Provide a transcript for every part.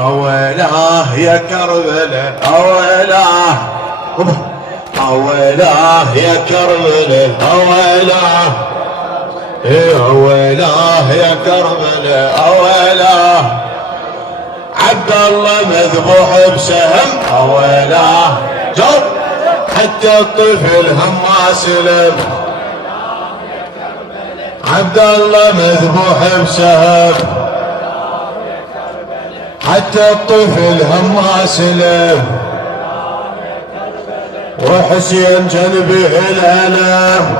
أولاه يا كربلاء أولاه أولاه يا كربلاء أولاه أولاه يا كربلاء أولاه عبد الله مذبوح بسهم أولاه جر حتى الطفل هم ما سلم عبد الله مذبوح بسهم حتى الطفل هم ما سلم وحسين جنبه الألم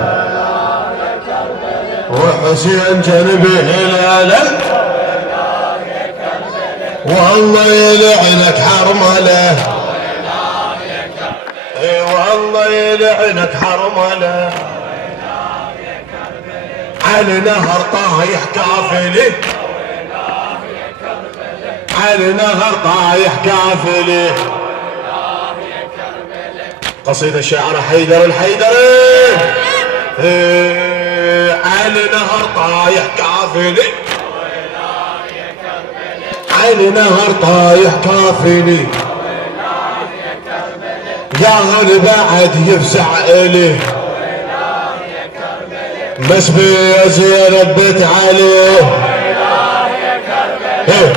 وحسين جنبه الألم والله يلعنك حرمله اي والله يلعنك حرمله على نهر طايح كافلي على نهر طايح كافلي قصيدة شعر حيدر الحيدري على نهر طايح كافلي على نهر طايح كافلي يا غني بعد يفزع إلي بس بيا زينب بت عليه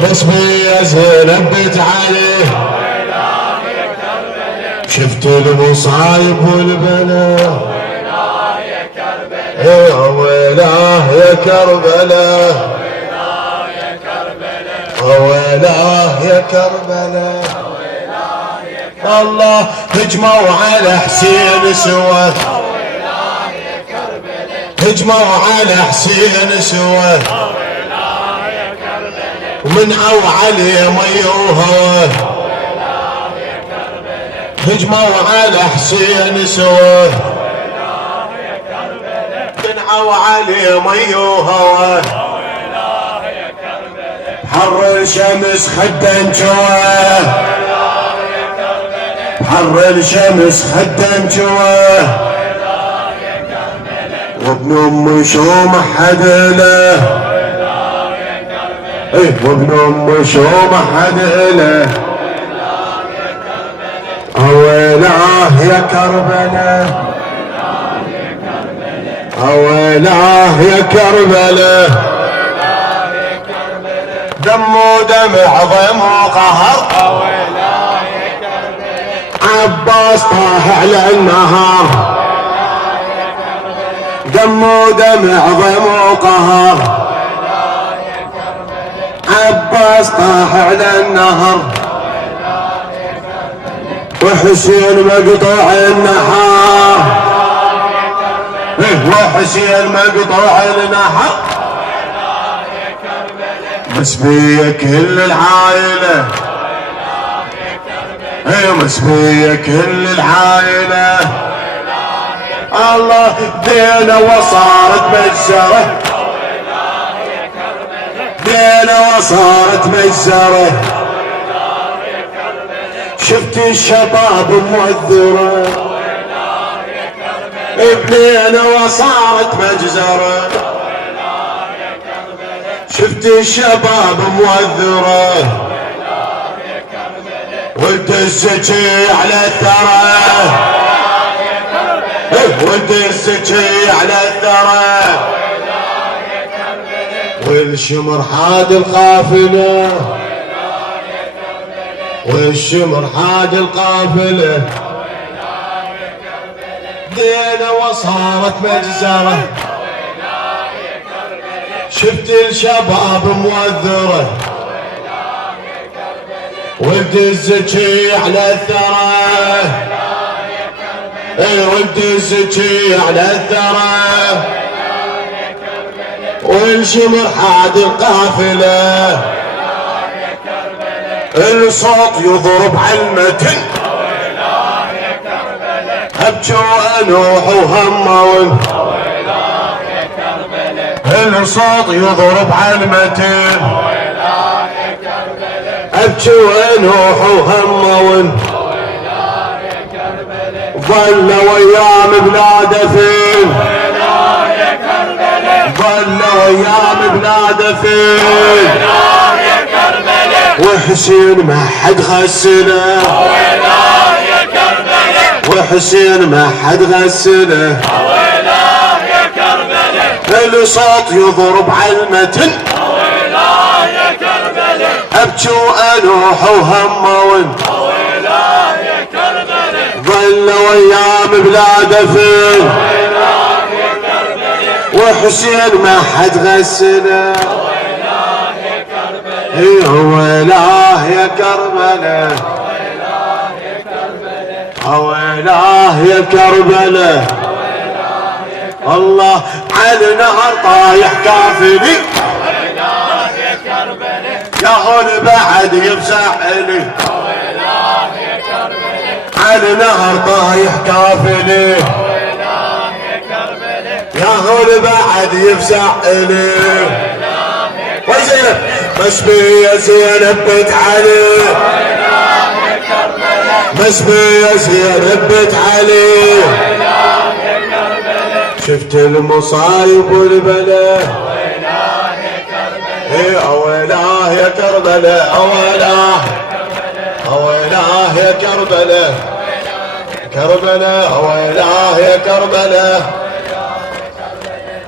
بس بيا زينب بت عليه شفت المصايب والبلاء يا ويلاه يا كربلاء ويلاه يا كربلاء الله هجموا على حسين سوا هجموا على حسين سوا ومنعوا عليه مي وهوى هجموا على حسين سوا منعوا عليه مي وهوى حر الشمس خدا جواه حر الشمس خدا جواه وابن ام شوم حد له وابن ام شوم حد له اويلاه يا كربلاء اويلاه يا كربلاء دم ودمع ضيم وقهر عباس طاح على النهار دم ودمع ضيم وقهر عباس طاح على النهر وحسين مقطوع النحار وحسين مقطوع النحر بس بيا كل العائلة بس بيا كل العائلة الله دينا وصارت مجزرة دينا وصارت مجزرة شفت الشباب مؤذرة ابنينا وصارت مجزرة شفت الشباب مؤذرة ولد الزكي على الثرى ولد الزكي على الثرى والشمر حاد القافلة والشمر حاد القافلة دينا وصارت مجزرة شفت الشباب مؤذرة ولد الزكي على الثرى ولد الزكي على الثرى والشمر حاد القافلة الصوت يضرب على المتن ابجوا انوح وهمون الصوت يضرب على المتن ابجوا انوح وهمون ظلوا ايام بلاد فين ظلوا ايام بلاد فين وحسين ما حد غسله ويلاه يا كربلاء وحسين ما حد غسله ويلاه يا كربلاء الصوت يضرب على المتن ويلاه يا كربلاء ابكي وانوح وهمون ويلاه يا كربلاء ظلوا ايام بلا دفن ويلاه يا كربلاء وحسين ما حد غسله ويلاه يا كربلاء اي ويلاه يا كربلاء ويلاه يا كربلاء الله على نهر طايح كافلي ويلاه يا كربلاء يا هون بعد يفزع لي ويلاه يا كربلاء على نهر طايح كافلي ويلاه يا كربلاء يا هون بعد يفزع لي وزينب بس بيا زينب بنت علي بس بيا زينب بنت علي شفت المصايب والبلاء ايه اويلاه يا كربلاء اويلاه اويلاه يا كربلاء كربلاء اويلاه يا كربلاء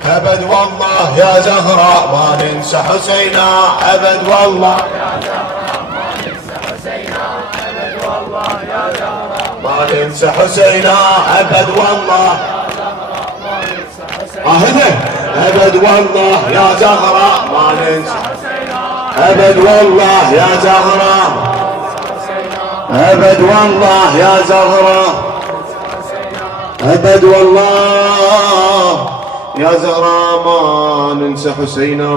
ابد والله يا زهراء ما ننسى حسينا ابد والله ما ننسى حسينا ابد والله هنا ابد والله يا زهراء ما ننسى ابد والله يا زهراء ابد والله يا زهراء ابد والله يا زهراء ما ننسى حسينا